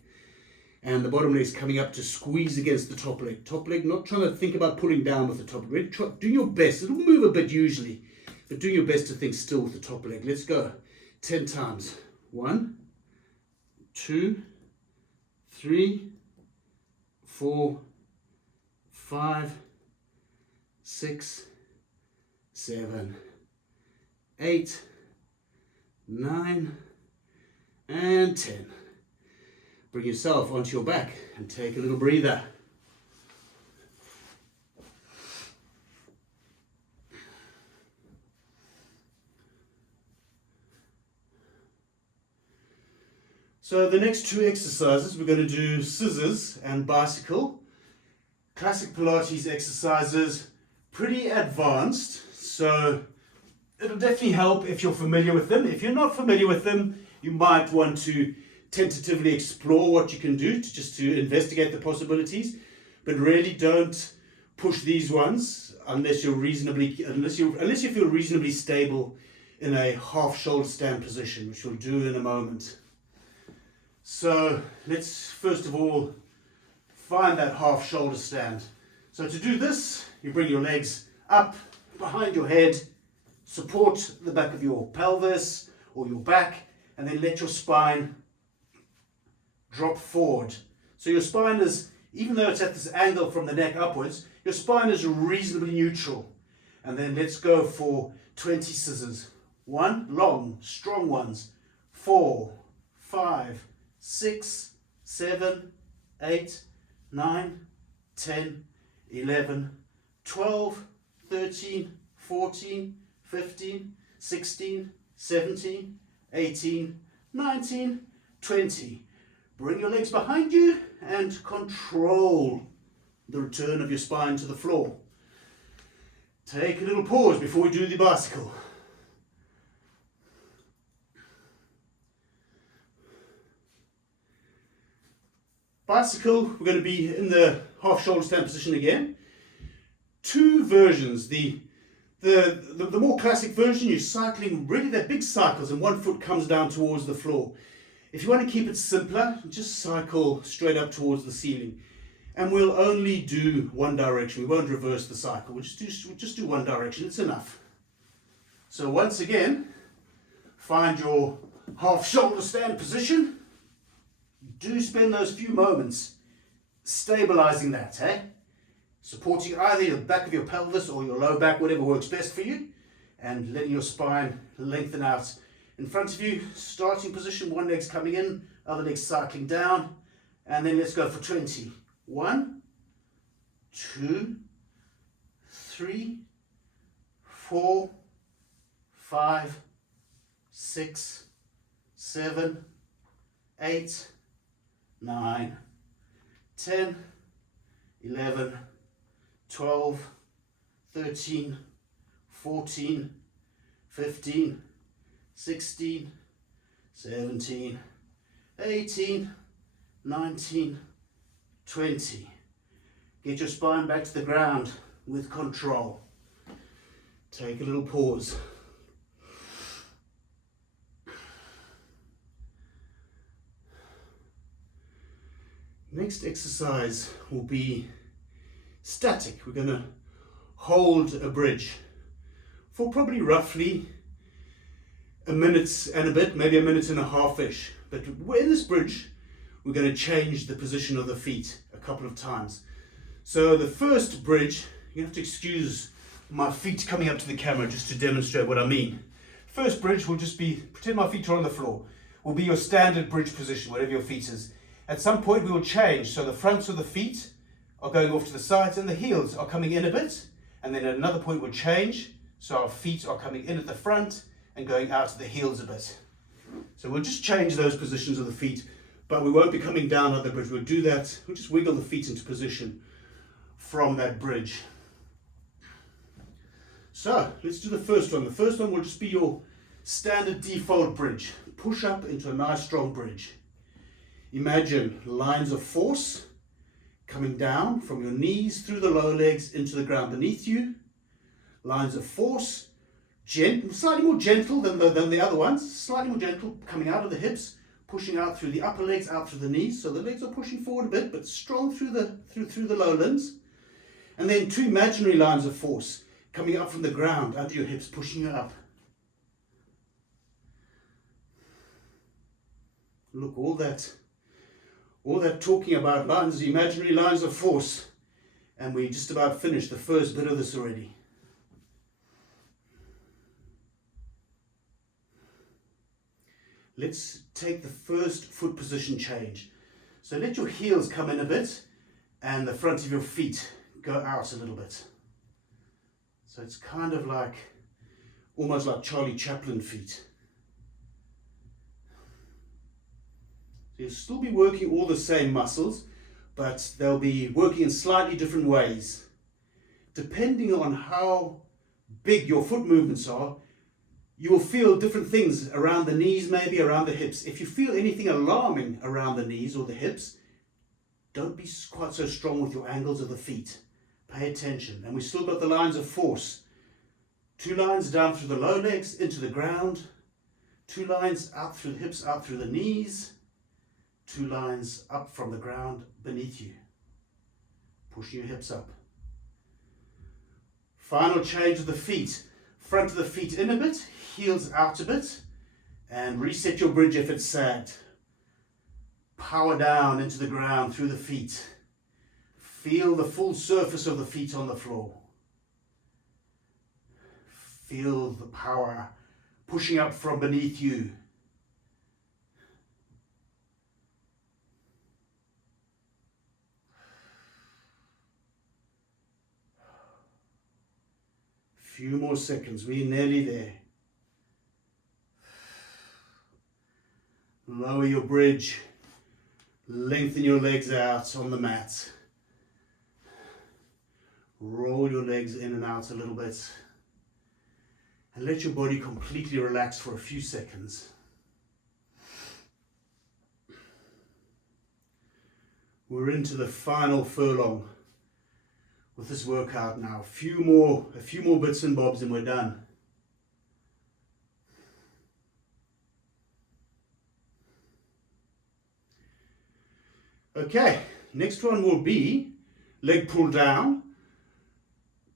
And the bottom leg's coming up to squeeze against the top leg. Top leg, not trying to think about pulling down with the top leg. Do your best. It'll move a bit usually, but do your best to think still with the top leg. Let's go. 10 times. 1, 2, 3, 4, 5, 6, 7, 8, 9, and 10. Bring yourself onto your back and take a little breather. So the next 2 exercises, we're going to do scissors and bicycle. Classic Pilates exercises, pretty advanced, so it'll definitely help if you're familiar with them. If you're not familiar with them, you might want to tentatively explore what you can do to investigate the possibilities, but really don't push these ones unless you feel reasonably stable in a half shoulder stand position, which we'll do in a moment. So let's first of all find that half shoulder stand. So to do this, you bring your legs up behind your head, support the back of your pelvis or your back, and then let your spine drop forward. So your spine is, even though it's at this angle from the neck upwards, your spine is reasonably neutral. And then let's go for 20 scissors. 1, long, strong ones. 4, 5, 6, 7, 8, 9, 10, 11, 12, 13, 14, 15, 16, 17, 18, 19, 20. Bring your legs behind you and control the return of your spine to the floor. Take a little pause before we do the bicycle. Bicycle, we're going to be in the half shoulder stand position again. versions. The more classic version, you're cycling really they're big cycles and one foot comes down towards the floor. If you want to keep it simpler, just cycle straight up towards the ceiling. And we'll only do one direction. We won't reverse the cycle. We'll just do one direction. It's enough. So once again, find your half shoulder stand position. Do spend those few moments stabilizing that, supporting either the back of your pelvis or your low back, whatever works best for you, and letting your spine lengthen out in front of you. Starting position, one leg's coming in, other leg's cycling down, and then let's go for 20. 1, 2, 3, 4, 5, 6, 7, 8, 9, 10, 11, 12, 13, 14, 15, 16, 17, 18, 19, 20. Get your spine back to the ground with control. Take a little pause. Next exercise will be static. We're going to hold a bridge for probably roughly a minute and a bit, maybe a minute and a half-ish. But in this bridge, we're going to change the position of the feet a couple of times. So the first bridge, you have to excuse my feet coming up to the camera just to demonstrate what I mean. First bridge will just be, pretend my feet are on the floor, will be your standard bridge position, whatever your feet is. At some point we will change, so the fronts of the feet are going off to the sides and the heels are coming in a bit, and then at another point we'll change, so our feet are coming in at the front and going out to the heels a bit. So we'll just change those positions of the feet, but we won't be coming down on the bridge. We'll do that, we'll just wiggle the feet into position from that bridge. So let's do the first one. The first one will just be your standard default bridge. Push up into a nice strong bridge. Imagine lines of force coming down from your knees through the lower legs into the ground beneath you. Lines of force, slightly more gentle than the other ones, slightly more gentle, coming out of the hips, pushing out through the upper legs, out through the knees. So the legs are pushing forward a bit, but strong through the lower limbs. And then two imaginary lines of force coming up from the ground under your hips, pushing you up. Look, all that talking about lines, imaginary lines of force, and we just about finished the first bit of this already. Let's take the first foot position change. So let your heels come in a bit and the front of your feet go out a little bit. So it's kind of like, almost like Charlie Chaplin feet. So you'll still be working all the same muscles, but they'll be working in slightly different ways. Depending on how big your foot movements are, you will feel different things around the knees, maybe around the hips. If you feel anything alarming around the knees or the hips, don't be quite so strong with your angles of the feet. Pay attention. And we've still got the lines of force. 2 lines down through the low legs into the ground. 2 lines out through the hips, out through the knees. 2 lines up from the ground beneath you. Pushing your hips up. Final change of the feet. Front of the feet in a bit, heels out a bit, and reset your bridge if it's sagged. Power down into the ground through the feet. Feel the full surface of the feet on the floor. Feel the power pushing up from beneath you. Few more seconds, we're nearly there. Lower your bridge, lengthen your legs out on the mat. Roll your legs in and out a little bit. And let your body completely relax for a few seconds. We're into the final furlong. with this workout now. A few more bits and bobs and we're done. Okay, next one will be leg pull down,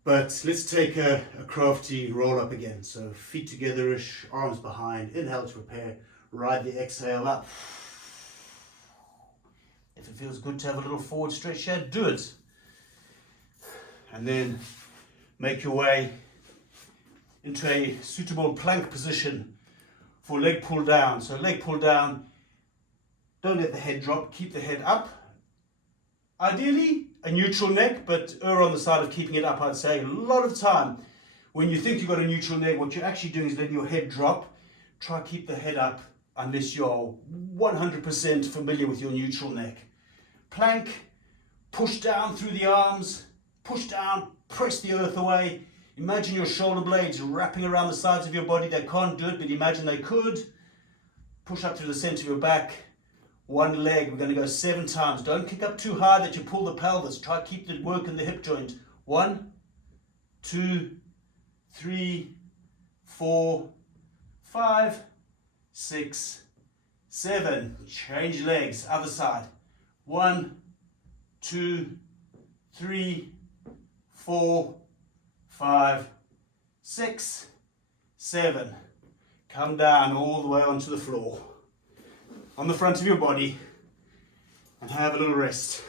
but let's take a crafty roll up again. So feet together-ish, arms behind, inhale to prepare, ride the exhale up. If it feels good to have a little forward stretch here, do it. And then make your way into a suitable plank position for leg pull down. So leg pull down, don't let the head drop, keep the head up. Ideally, a neutral neck, but err on the side of keeping it up, I'd say. A lot of time, when you think you've got a neutral neck, what you're actually doing is letting your head drop. Try keep the head up unless you're 100% familiar with your neutral neck. Plank, push down through the arms, push down, press the earth away. Imagine your shoulder blades wrapping around the sides of your body. They can't do it, but imagine they could. Push up through the center of your back. One leg, we're going to go 7 times. Don't kick up too high that you pull the pelvis. Try to keep the work in the hip joint. 1, 2, 3, 4, 5, 6, 7. Change legs, other side. 1, 2, 3, 4, 5, 6, 7. Come down all the way onto the floor, on the front of your body, and have a little rest.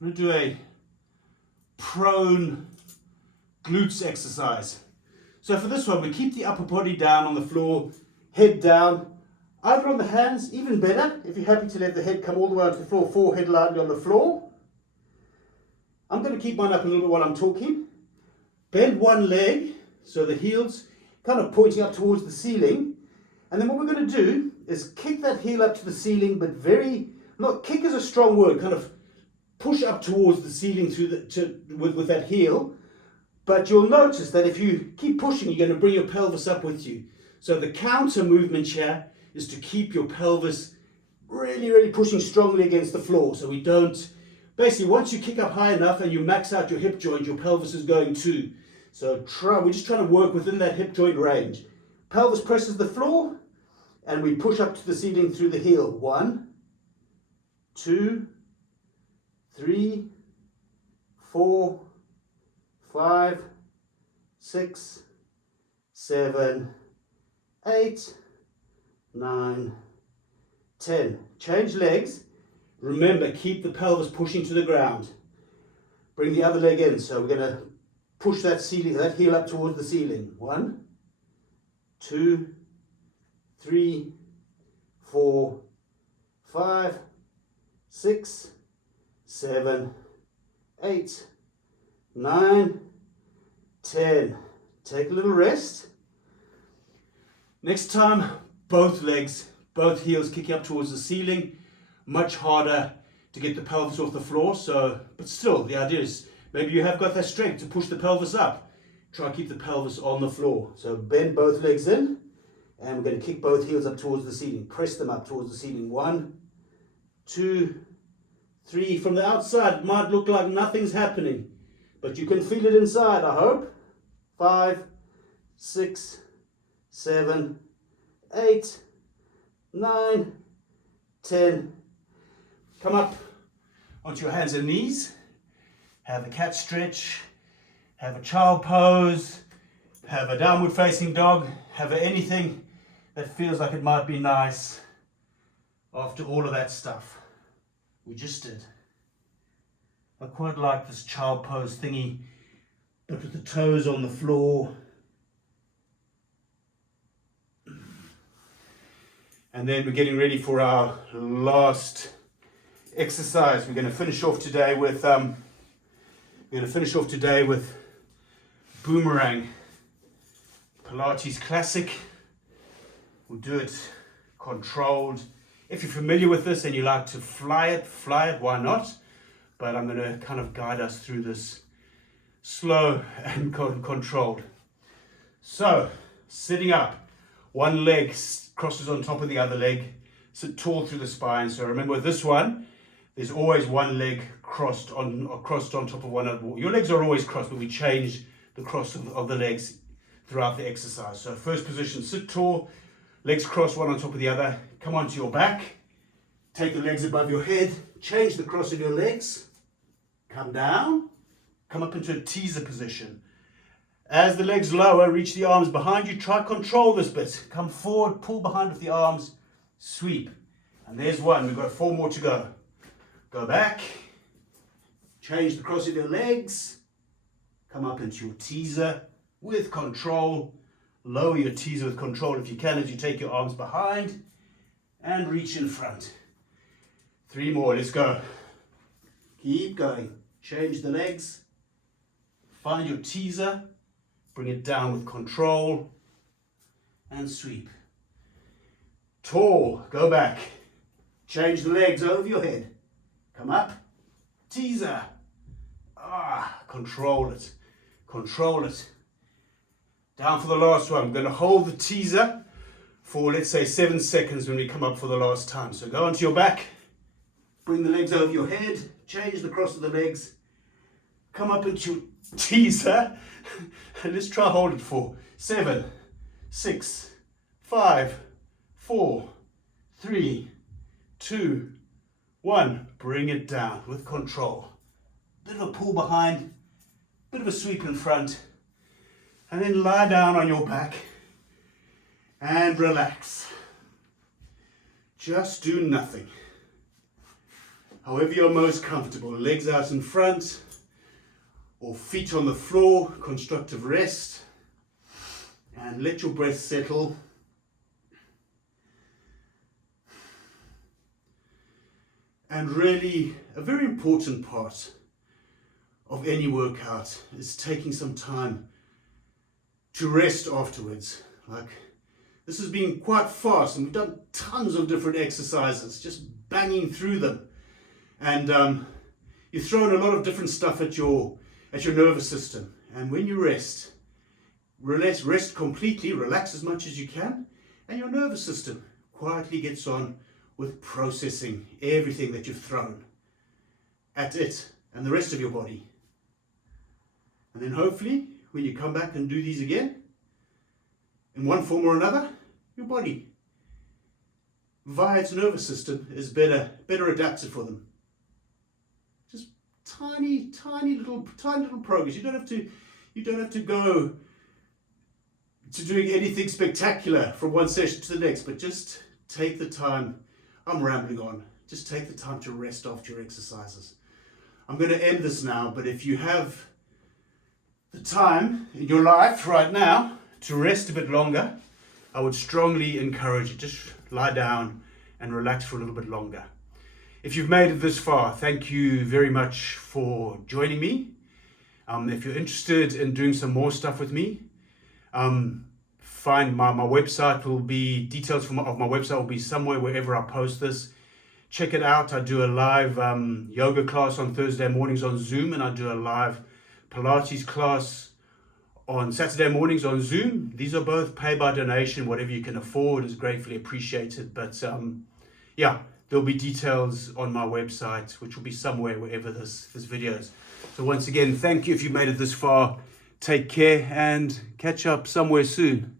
I'm going to do a prone glutes exercise. So for this one, we keep the upper body down on the floor, head down, either on the hands, even better, if you're happy to let the head come all the way onto the floor, forehead lightly on the floor. I'm going to keep mine up a little bit while I'm talking. Bend one leg, so the heel's kind of pointing up towards the ceiling. And then what we're going to do is kick that heel up to the ceiling, but kick is a strong word, kind of push up towards the ceiling with that heel. But you'll notice that if you keep pushing, you're going to bring your pelvis up with you. So the counter movement here is to keep your pelvis really, really pushing strongly against the floor. So we don't, basically once you kick up high enough and you max out your hip joint, your pelvis is going too. So we're just trying to work within that hip joint range. Pelvis presses the floor and we push up to the ceiling through the heel. 1, 2, 3, 4, 5, 6, 7, 8, 9, 10. Change legs. Remember, keep the pelvis pushing to the ground. Bring the other leg in. So we're going to push that heel up towards the ceiling. 1, 2, 3, 4, 5, 6, 7, 8, 9, 10. Take a little rest. Next time, both legs, both heels kicking up towards the ceiling. Much harder to get the pelvis off the floor. But still, the idea is maybe you have got that strength to push the pelvis up. Try to keep the pelvis on the floor. So bend both legs in, and we're going to kick both heels up towards the ceiling. Press them up towards the ceiling. 1, 2, 3. From the outside, it might look like nothing's happening, but you can feel it inside, I hope. 5, 6, 7, 8, 9, 10. Come up onto your hands and knees. Have a cat stretch. Have a child pose. Have a downward facing dog. Have anything that feels like it might be nice after all of that stuff we just did. I quite like this child pose thingy, but with the toes on the floor. And then we're getting ready for our last exercise. We're going to finish off today with boomerang. Pilates classic. We'll do it controlled. If you're familiar with this and you like to fly it, why not? but I'm going to kind of guide us through this slow and controlled. So, sitting up, one leg crosses on top of the other leg, sit tall through the spine. So remember this one, there's always one leg crossed on top of one other. Your legs are always crossed, but we change the cross of the legs throughout the exercise. So first position, sit tall, legs crossed one on top of the other, come onto your back, take the legs above your head, change the cross of your legs, come down, come up into a teaser position. As the legs lower, reach the arms behind you, try control this bit. Come forward, pull behind with the arms, sweep. And there's one, we've got 4 more to go. Go back, change the cross of your legs, come up into your teaser with control. Lower your teaser with control if you can as you take your arms behind and reach in front. 3 more, let's go. Keep going. Change the legs. Find your teaser. Bring it down with control and sweep. Tall, go back. Change the legs over your head. Come up, teaser. Control it. Control it. Down for the last one. I'm going to hold the teaser for, let's say, 7 seconds when we come up for the last time. So go onto your back, bring the legs over your head, change the cross of the legs, come up into your teaser, and let's try hold it for 7, 6, 5, 4, 3, 2, 1. Bring it down with control. Bit of a pull behind, bit of a sweep in front, and then lie down on your back and relax. Just do nothing. However you're most comfortable, legs out in front or feet on the floor, constructive rest, and let your breath settle. And really, a very important part of any workout is taking some time to rest afterwards. Like, this has been quite fast and we've done tons of different exercises, just banging through them. And you've thrown a lot of different stuff at your nervous system. And when you rest completely, relax as much as you can, and your nervous system quietly gets on with processing everything that you've thrown at it and the rest of your body. And then hopefully, when you come back and do these again, in one form or another, your body, via its nervous system, is better adapted for them. Just tiny little progress. You don't have to go to doing anything spectacular from one session to the next, but just take the time. I'm rambling on. Just take the time to rest after your exercises. I'm going to end this now, but if you have the time in your life right now to rest a bit longer, I would strongly encourage you. Just lie down and relax for a little bit longer. If you've made it this far, thank you very much for joining me. If you're interested in doing some more stuff with me, find my website will be, details of my website will be somewhere wherever I post this. Check it out. I do a live yoga class on Thursday mornings on Zoom, and I do a live Pilates class on Saturday mornings on Zoom. These are both pay by donation. Whatever you can afford is gratefully appreciated. But yeah, there'll be details on my website, which will be somewhere wherever this video is. So once again, thank you if you've made it this far. Take care and catch up somewhere soon.